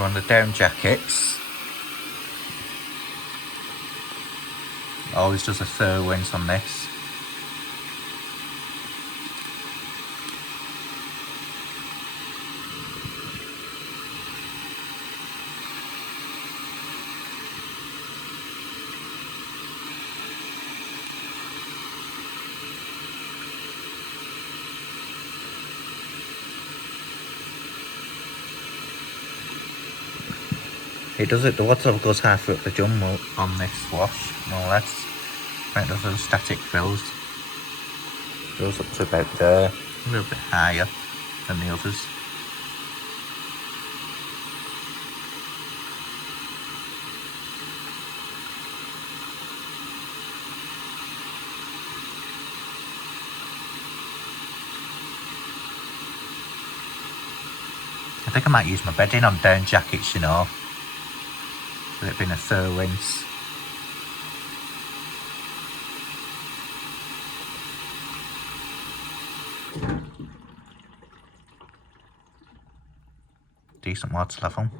So on the down jackets, always does a fur wince on this. It does it, the water goes halfway up the drum on this wash, more or less. Right, those are the static fills. Goes up to about there, a little bit higher than the others. I think I might use my bedding on down jackets, you know, with it being a fur rinse. Decent water level.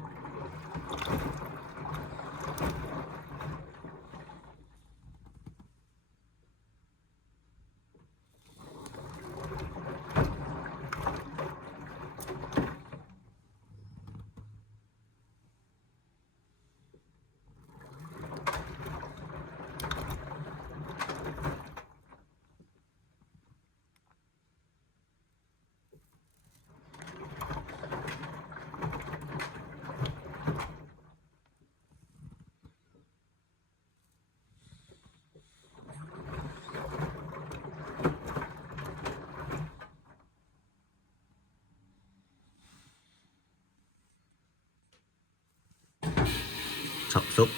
Tops up.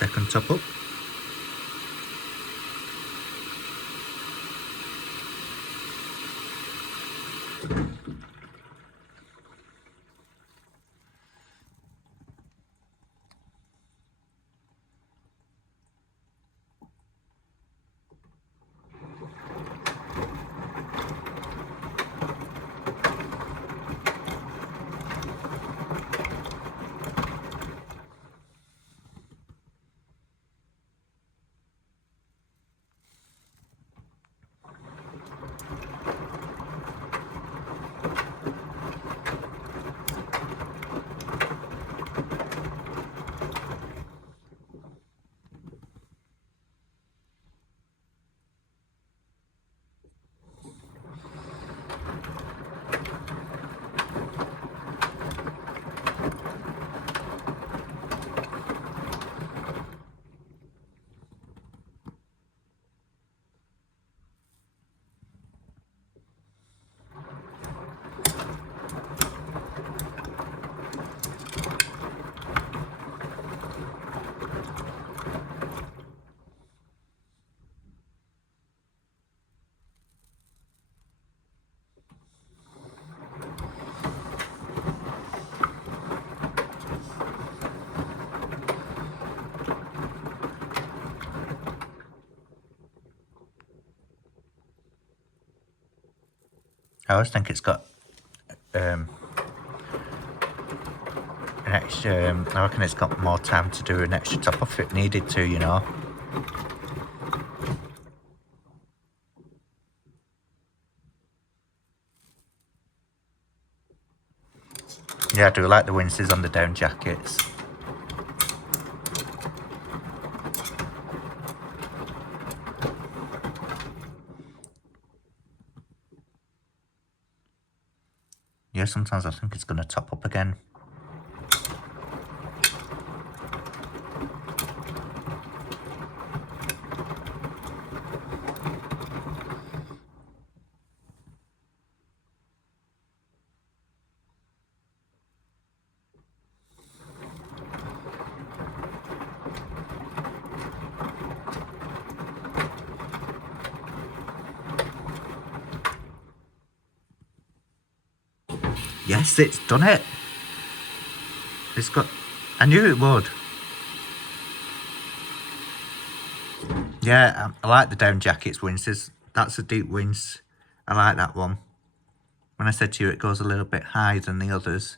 Second top up. I always think it's got an extra, I reckon it's got more time to do an extra top off if it needed to, you know. Yeah, I do like the winces on the down jackets. Yeah, sometimes I think it's going to top up again. Yes, it's done it. It's got... I knew it would. Yeah, I like the down jackets winces. That's a deep wince. I like that one. When I said to you it goes a little bit higher than the others,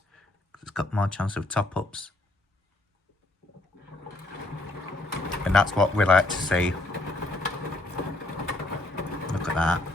it's got more chance of top-ups. And that's what we like to see. Look at that.